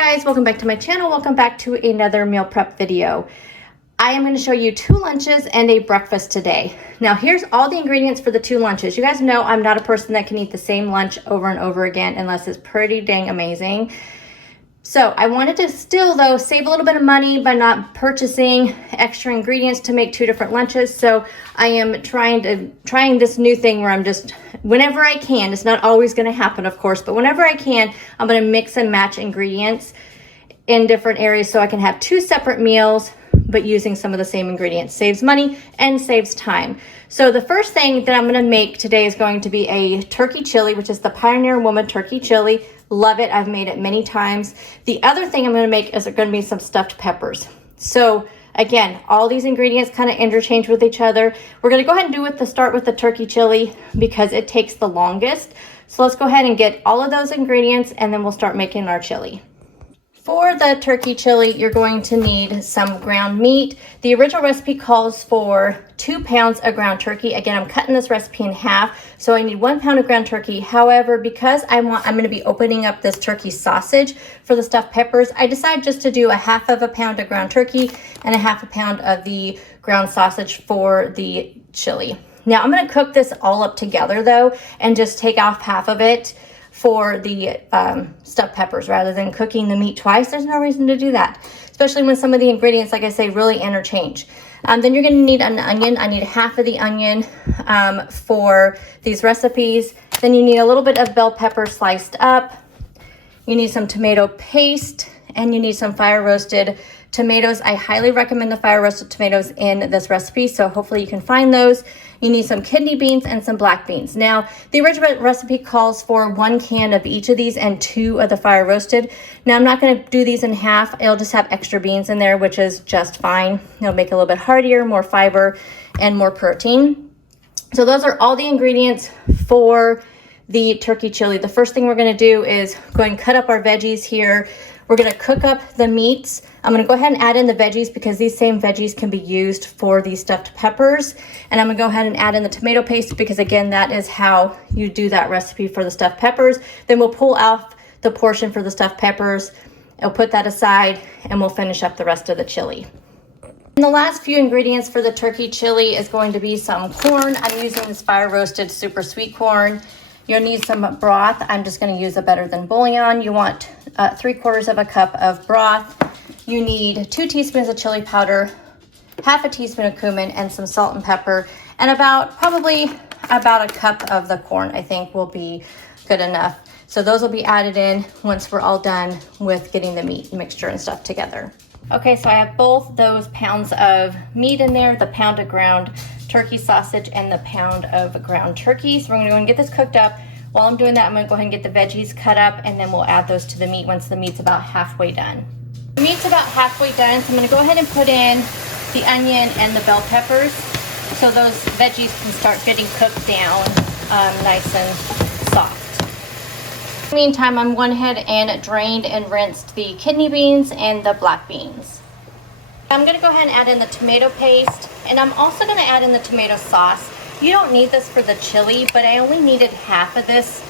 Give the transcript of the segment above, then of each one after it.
guys, welcome back to my channel. Welcome back to another meal prep video. I am going to show you 2 lunches and a breakfast today. Now here's all the ingredients for the 2 lunches. You guys know I'm not a person that can eat the same lunch over and over again unless it's pretty dang amazing. So I wanted to still though save a little bit of money by not purchasing extra ingredients to make 2 different lunches. So I am trying this new thing where I'm just, whenever I can, it's not always going to happen of course, but whenever I can, I'm going to mix and match ingredients in different areas so I can have 2 separate meals but using some of the same ingredients. Saves money and saves time. So the first thing that I'm going to make today is going to be a turkey chili, which is the Pioneer Woman turkey chili. Love it. I've made it many times. The other thing I'm going to make is going to be some stuffed peppers. So again, all these ingredients kind of interchange with each other. We're going to go ahead and start with the turkey chili because it takes the longest. So let's go ahead and get all of those ingredients and then we'll start making our chili. For the turkey chili, you're going to need some ground meat. The original recipe calls for 2 pounds of ground turkey. Again, I'm cutting this recipe in half, so I need 1 pound of ground turkey. However, because I'm going to be opening up this turkey sausage for the stuffed peppers, I decided just to do a half of a pound of ground turkey and a half a pound of the ground sausage for the chili. Now, I'm going to cook this all up together though, and just take off half of it for the stuffed peppers rather than cooking the meat twice. There's no reason to do that, especially when some of the ingredients, like I say, really interchange. Then you're going to need an onion. I need half of the onion for these recipes. Then you need a little bit of bell pepper sliced up. You need some tomato paste and you need some fire roasted tomatoes. I highly recommend the fire roasted tomatoes in this recipe, so hopefully you can find those. You need some kidney beans and some black beans. Now, the original recipe calls for 1 can of each of these and 2 of the fire roasted. Now, I'm not going to do these in half. It'll just have extra beans in there, which is just fine. It'll make it a little bit heartier, more fiber, and more protein. So those are all the ingredients for the turkey chili. The first thing we're going to do is go ahead and cut up our veggies here. We're going to cook up the meats. I'm going to go ahead and add in the veggies because these same veggies can be used for these stuffed peppers. And I'm going to go ahead and add in the tomato paste because again, that is how you do that recipe for the stuffed peppers. Then we'll pull out the portion for the stuffed peppers. I'll put that aside and we'll finish up the rest of the chili. And the last few ingredients for the turkey chili is going to be some corn. I'm using this fire roasted super sweet corn. You'll need some broth. I'm just going to use a Better Than bouillon. You want 3/4 of a cup of broth. You need 2 teaspoons of chili powder, half a teaspoon of cumin, and some salt and pepper, and probably about a cup of the corn I think will be good enough. So those will be added in once we're all done with getting the meat mixture and stuff together. Okay, so I have both those pounds of meat in there, the pound of ground turkey sausage and the pound of ground turkey. So we're gonna go and get this cooked up. While I'm doing that, I'm gonna go ahead and get the veggies cut up and then we'll add those to the meat once the meat's about halfway done. The meat's about halfway done, so I'm gonna go ahead and put in the onion and the bell peppers so those veggies can start getting cooked down nice and soft. In the meantime, I'm went ahead and drained and rinsed the kidney beans and the black beans. I'm gonna go ahead and add in the tomato paste, and I'm also gonna add in the tomato sauce. You don't need this for the chili, but I only needed half of this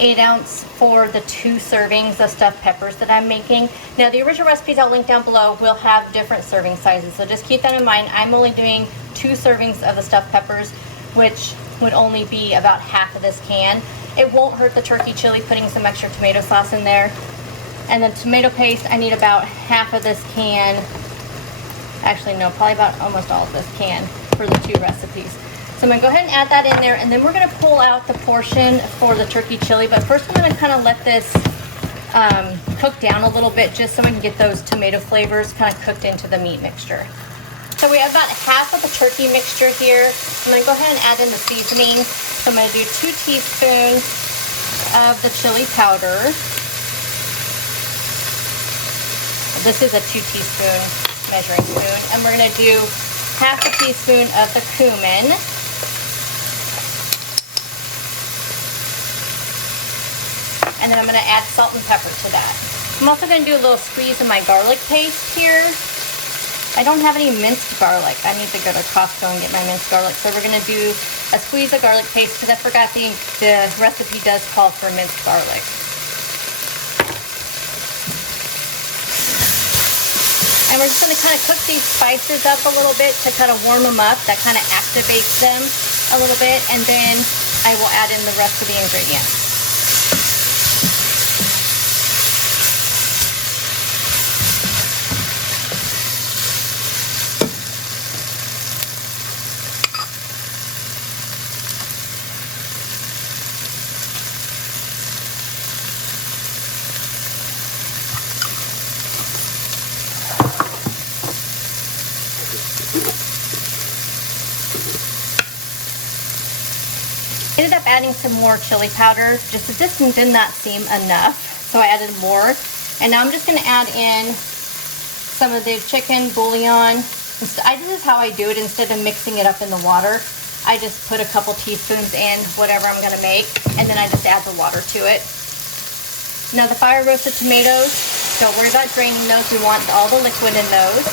8-ounce for the 2 servings of stuffed peppers that I'm making. Now, the original recipes I'll link down below will have different serving sizes, so just keep that in mind. I'm only doing 2 servings of the stuffed peppers, which would only be about half of this can. It won't hurt the turkey chili putting some extra tomato sauce in there. And then tomato paste, I need about half of this can. Actually, no, probably about almost all of this can for the 2 recipes. So I'm gonna go ahead and add that in there, and then we're gonna pull out the portion for the turkey chili. But first, I'm gonna kind of let this cook down a little bit just so we can get those tomato flavors kind of cooked into the meat mixture. So we have about half of the turkey mixture here. I'm gonna go ahead and add in the seasoning. So I'm gonna do 2 teaspoons of the chili powder. This is a 2 teaspoon measuring spoon, and we're going to do half a teaspoon of the cumin, and then I'm going to add salt and pepper to that. I'm also going to do a little squeeze of my garlic paste here. I don't have any minced garlic. I need to go to Costco and get my minced garlic, so we're going to do a squeeze of garlic paste because I forgot the recipe does call for minced garlic. And we're just going to kind of cook these spices up a little bit to kind of warm them up. That kind of activates them a little bit. And then I will add in the rest of the ingredients. Ended up adding some more chili powder, just that this did not seem enough, so I added more. And now I'm just going to add in some of the chicken bouillon. This is how I do it. Instead of mixing it up in the water, I just put a couple teaspoons in whatever I'm going to make, and then I just add the water to it. Now the fire roasted tomatoes, don't worry about draining those. We want all the liquid in those.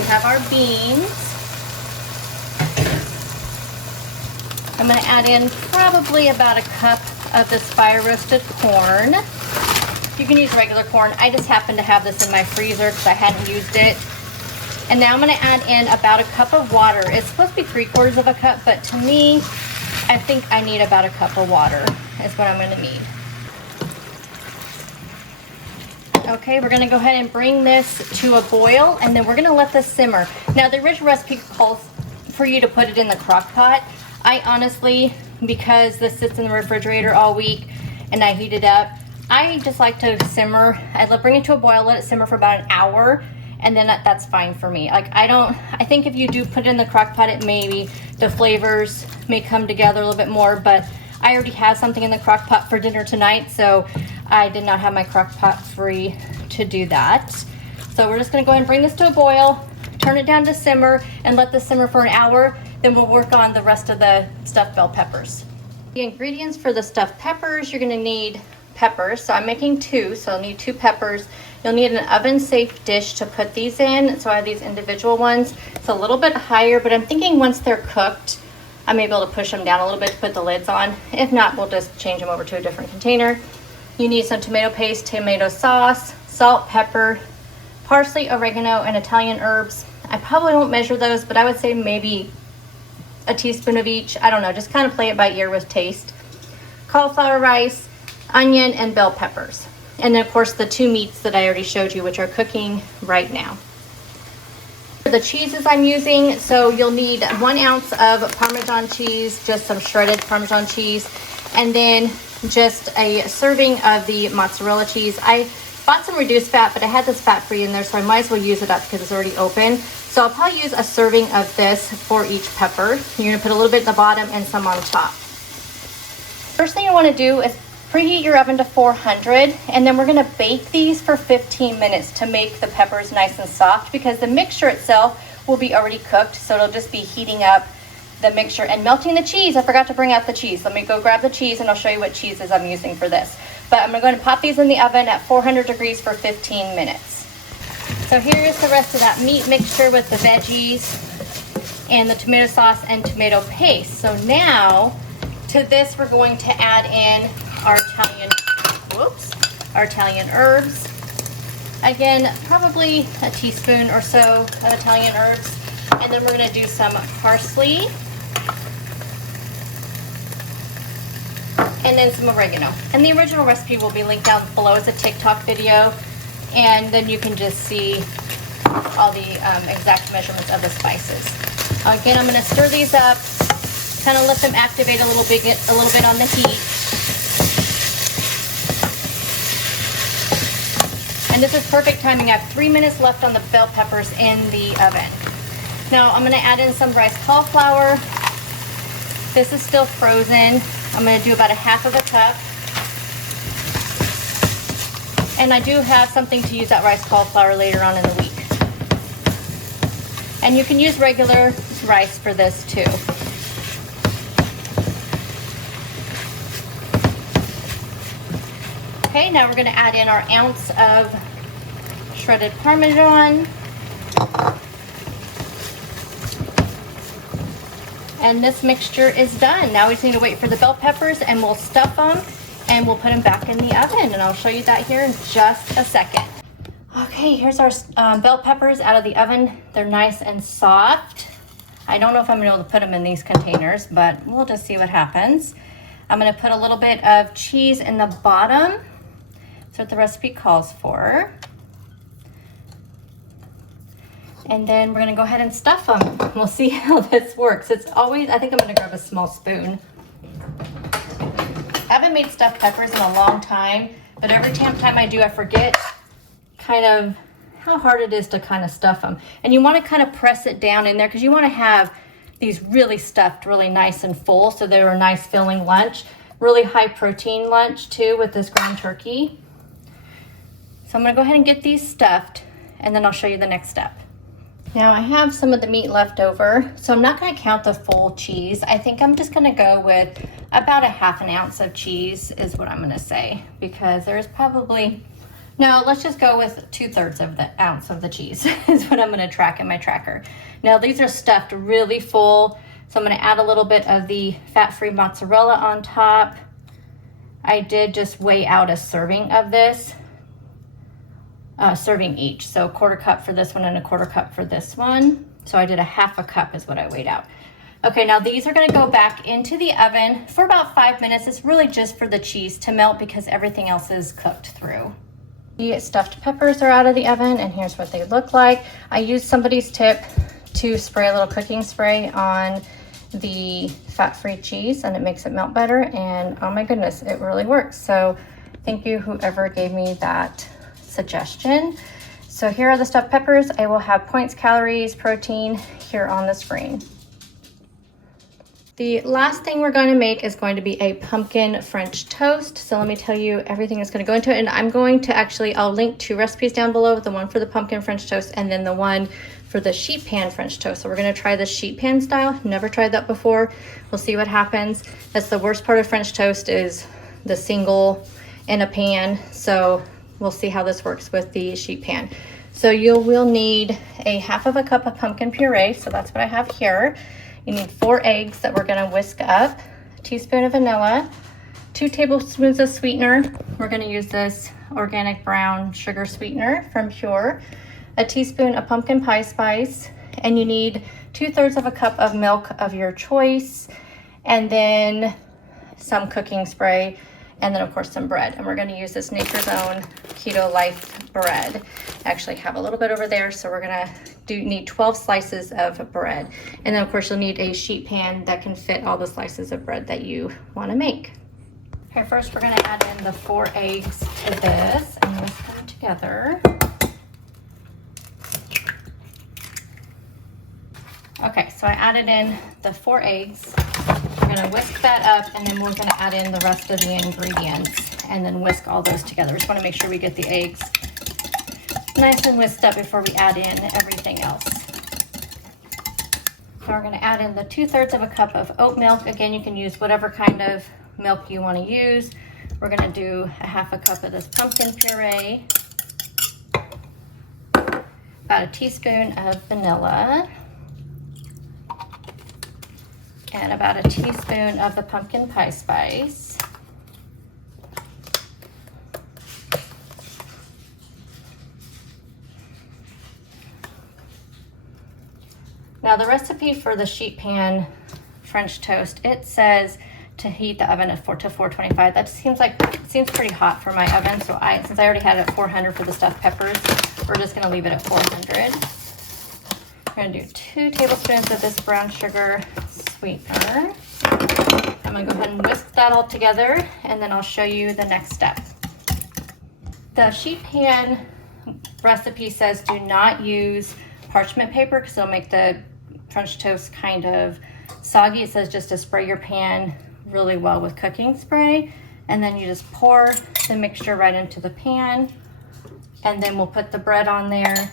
We have our beans. I'm going to add in probably about a cup of this fire roasted corn. You can use regular corn. I just happen to have this in my freezer because I hadn't used it. And now I'm going to add in about a cup of water. It's supposed to be 3/4 of a cup, but to me, I think I need about a cup of water is what I'm going to need. Okay, we're going to go ahead and bring this to a boil, and then we're going to let this simmer. Now, the original recipe calls for you to put it in the crock pot. I honestly, because this sits in the refrigerator all week and I heat it up, I just like to simmer. I bring it to a boil, let it simmer for about an hour, and then that's fine for me. Like, I think if you do put it in the crock pot, it maybe the flavors may come together a little bit more, but I already have something in the crock pot for dinner tonight, so I did not have my crock pot free to do that. So we're just gonna go ahead and bring this to a boil, turn it down to simmer, and let this simmer for an hour. Then we'll work on the rest of the stuffed bell peppers. The ingredients for the stuffed peppers, you're gonna need peppers. So I'm making 2, so I'll need 2 peppers. You'll need an oven-safe dish to put these in. So I have these individual ones. It's a little bit higher, but I'm thinking once they're cooked, I may be able to push them down a little bit to put the lids on. If not, we'll just change them over to a different container. You need some tomato paste, tomato sauce, salt, pepper, parsley, oregano, and Italian herbs. I probably won't measure those, but I would say maybe a teaspoon of each. I don't know, just kind of play it by ear with taste. Cauliflower rice, onion, and bell peppers. And then of course the 2 meats that I already showed you, which are cooking right now. For the cheeses I'm using, so you'll need 1 ounce of Parmesan cheese, just some shredded Parmesan cheese, and then just a serving of the mozzarella cheese. I bought some reduced fat, but I had this fat-free in there, so I might as well use it up because it's already open. So I'll probably use a serving of this for each pepper. You're gonna put a little bit at the bottom and some on top. First thing you wanna do is preheat your oven to 400, and then we're gonna bake these for 15 minutes to make the peppers nice and soft, because the mixture itself will be already cooked, so it'll just be heating up the mixture and melting the cheese. I forgot to bring out the cheese. Let me go grab the cheese and I'll show you what cheeses I'm using for this. But I'm going to pop these in the oven at 400 degrees for 15 minutes. So here is the rest of that meat mixture with the veggies and the tomato sauce and tomato paste. So now to this we're going to add in our Italian herbs. Again, probably a teaspoon or so of Italian herbs. And then we're going to do some parsley. And then some oregano. And the original recipe will be linked down below as a TikTok video. And then you can just see all the exact measurements of the spices. Again, I'm going to stir these up, kind of let them activate a little bit on the heat. And this is perfect timing. I have 3 minutes left on the bell peppers in the oven. Now I'm going to add in some rice cauliflower. This is still frozen. I'm going to do about a half of a cup. And I do have something to use that rice cauliflower later on in the week. And you can use regular rice for this too. Okay, now we're going to add in our ounce of shredded Parmesan. And this mixture is done. Now we just need to wait for the bell peppers, and we'll stuff them and we'll put them back in the oven, and I'll show you that here in just a second. Okay, here's our bell peppers out of the oven. They're nice and soft. I don't know if I'm gonna be able to put them in these containers, but we'll just see what happens. I'm gonna put a little bit of cheese in the bottom. That's what the recipe calls for. And then we're gonna go ahead and stuff them. We'll see how this works. It's always, I think I'm gonna grab a small spoon. I haven't made stuffed peppers in a long time, but every time I do, I forget kind of how hard it is to kind of stuff them. And you want to kind of press it down in there because you want to have these really stuffed, really nice and full, so they're a nice filling lunch. Really high protein lunch too with this ground turkey. So I'm going to go ahead and get these stuffed, and then I'll show you the next step. Now I have some of the meat left over, so I'm not going to count the full cheese. I think I'm just going to go with about a ½ ounce of cheese is what I'm going to say, because there's probably, no, let's just go with 2/3 of the ounce of the cheese is what I'm going to track in my tracker. Now these are stuffed really full, so I'm going to add a little bit of the fat-free mozzarella on top. I did just weigh out a serving of this, serving each. So 1/4 cup for this one and 1/4 cup for this one. So I did a ½ cup is what I weighed out. Okay, now these are going to go back into the oven for about 5 minutes. It's really just for the cheese to melt because everything else is cooked through. The stuffed peppers are out of the oven, and here's what they look like. I used somebody's tip to spray a little cooking spray on the fat-free cheese, and it makes it melt better, and oh my goodness, it really works. So thank you whoever gave me that suggestion. So here are the stuffed peppers. I will have points, calories, protein here on the screen. The last thing we're going to make is going to be a pumpkin French toast. So let me tell you everything that's going to go into it. And I'm going to actually, I'll link 2 recipes down below, the one for the pumpkin French toast and then the one for the sheet pan French toast. So we're going to try the sheet pan style. Never tried that before. We'll see what happens. That's the worst part of French toast, is the single in a pan. So we'll see how this works with the sheet pan. So you will need a ½ cup of pumpkin puree. So that's what I have here. You need 4 eggs that we're gonna whisk up, a teaspoon of vanilla, 2 tablespoons of sweetener. We're gonna use this organic brown sugar sweetener from Pure, a teaspoon of pumpkin pie spice, and you need 2/3 cup of milk of your choice, and then some cooking spray, and then of course some bread. And we're gonna use this Nature's Own Keto Life bread. I actually have a little bit over there, so we're gonna need 12 slices of bread. And then of course you'll need a sheet pan that can fit all the slices of bread that you wanna make. Okay, first we're gonna add in the 4 eggs to this and whisk them together. Okay, so I added in the 4 eggs. We're gonna whisk that up, and then we're gonna add in the rest of the ingredients and then whisk all those together. Just wanna make sure we get the eggs nice and whisked up before we add in everything else. So we're gonna add in the 2/3 cup of oat milk. Again, you can use whatever kind of milk you wanna use. We're gonna do a ½ cup of this pumpkin puree, about a teaspoon of vanilla, and about a teaspoon of the pumpkin pie spice. Now the recipe for the sheet pan French toast, it says to heat the oven at 425. That seems pretty hot for my oven. So since I already had it at 400 for the stuffed peppers, we're just gonna leave it at 400. We're gonna do 2 tablespoons of this brown sugar sweetener. I'm gonna go ahead and whisk that all together, and then I'll show you the next step. The sheet pan recipe says do not use parchment paper because it'll make the French toast kind of soggy. It says just to spray your pan really well with cooking spray, and then you just pour the mixture right into the pan, and then we'll put the bread on there.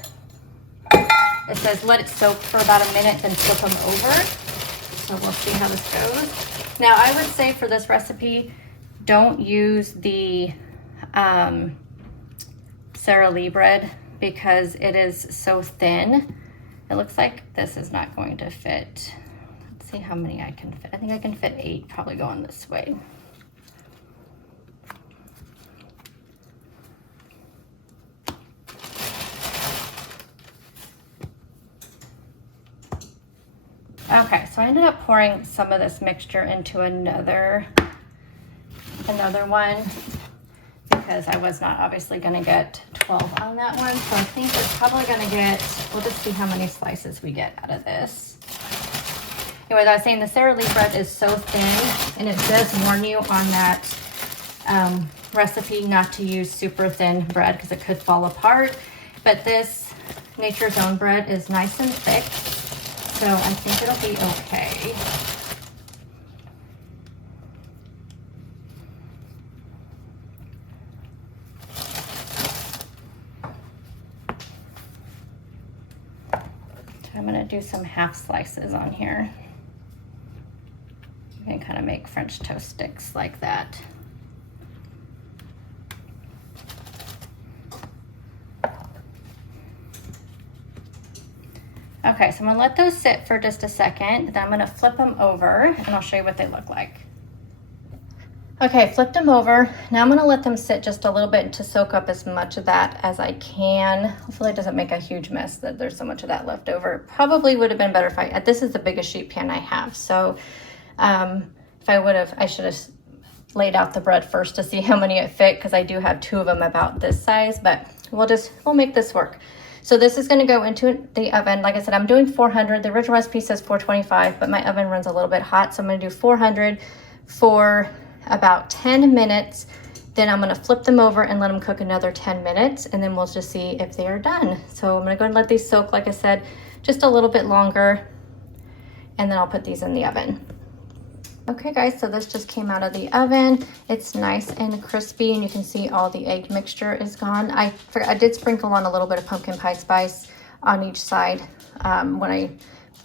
It says let it soak for about a minute, then flip them over. So we'll see how this goes. Now I would say for this recipe, don't use the Sara Lee bread because it is so thin. It looks like this is not going to fit. Let's see how many I can fit. I think I can fit 8 probably going this way. Okay, so I ended up pouring some of this mixture into another one because I was not obviously gonna get 12 on that one. So I think we're probably gonna get, we'll just see how many slices we get out of this. Anyway, I was saying the Sara Lee bread is so thin, and it does warn you on that recipe not to use super thin bread because it could fall apart. But this Nature's Own bread is nice and thick, so I think it'll be okay. So I'm gonna do some half slices on here. You can kind of make French toast sticks like that. Okay, so I'm gonna let those sit for just a second, then I'm gonna flip them over and I'll show you what they look like. Okay, flipped them over. Now I'm gonna let them sit just a little bit to soak up as much of that as I can. Hopefully it doesn't make a huge mess that there's so much of that left over. It probably would have been better if this is the biggest sheet pan I have. So if I should have laid out the bread first to see how many it fit, because I do have 2 of them about this size, but we'll make this work. So this is going to go into the oven. Like I said, I'm doing 400. The original recipe says 425, but my oven runs a little bit hot, so I'm going to do 400 for about 10 minutes. Then I'm going to flip them over and let them cook another 10 minutes, and then we'll just see if they are done. So I'm going to go and let these soak, like I said, just a little bit longer, and then I'll put these in the oven. Okay guys, so this just came out of the oven. It's nice and crispy, and you can see all the egg mixture is gone. I did sprinkle on a little bit of pumpkin pie spice on each side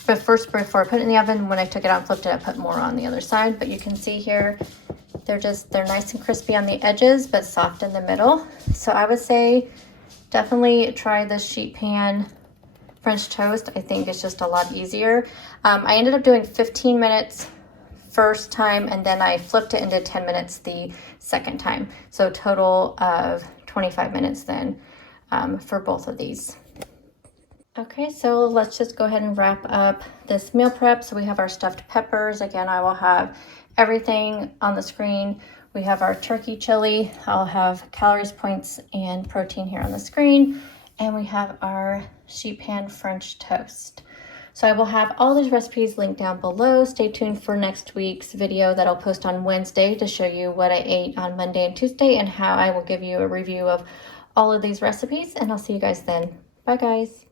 before I put it in the oven. When I took it out and flipped it, I put more on the other side. But you can see here, they're nice and crispy on the edges, but soft in the middle. So I would say definitely try this sheet pan French toast. I think it's just a lot easier. I ended up doing 15 minutes first time, and then I flipped it and did 10 minutes the second time. So total of 25 minutes then for both of these. Okay, so let's just go ahead and wrap up this meal prep. So we have our stuffed peppers. Again, I will have everything on the screen. We have our turkey chili. I'll have calories, points, and protein here on the screen. And we have our sheet pan French toast. So I will have all these recipes linked down below. Stay tuned for next week's video that I'll post on Wednesday to show you what I ate on Monday and Tuesday, and how I will give you a review of all of these recipes. And I'll see you guys then. Bye guys.